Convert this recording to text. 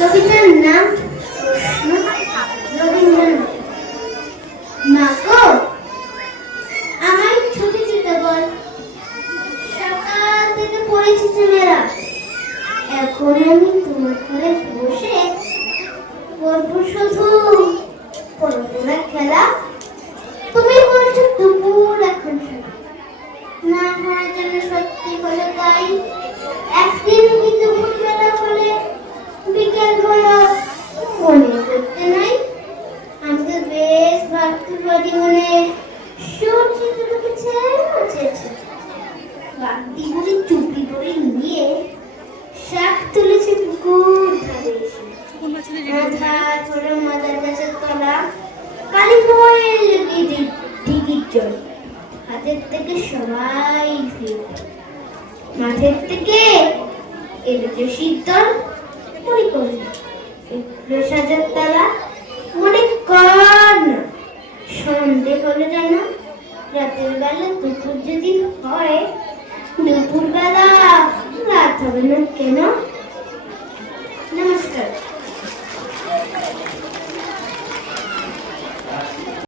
কবিতার নাম রবীন্দ্রনাথ। মা গো, আমায় ছুটি দিতে বল। সকাল থেকে পড়েছি ছেলেরা, এখন আমি তোমার ঘরে বসে করবো শুধু পড়াশোনা খেলা। তুমি বলছো দুপুর এখন না হয় যেন সত্যি হলো তাই। একদিন কি দুপুর বেলা হলে বিকেল হলো মনে করতে নাই। আমি তো বেশ ভাবতে পারি মনে সূর্য তোমাকে ছেড়েছে। বাগদিগুলি চুপি করে নিয়ে শাক তুলেছে পুকুর ধারে এসে। মাথা করে মাদার গাছের তলা কালি হয়ে লেগে ঢিকির জল। হাতের থেকে সবাই ফিরবে, মাঠের থেকে এলো যে শীতল মনে করবে সাজার তালা। মনে কর না সন্ধে হলো যেন রাতের বেলা দুপুর যদি হয়, দুপুর বেলা রাত হবে না কেন?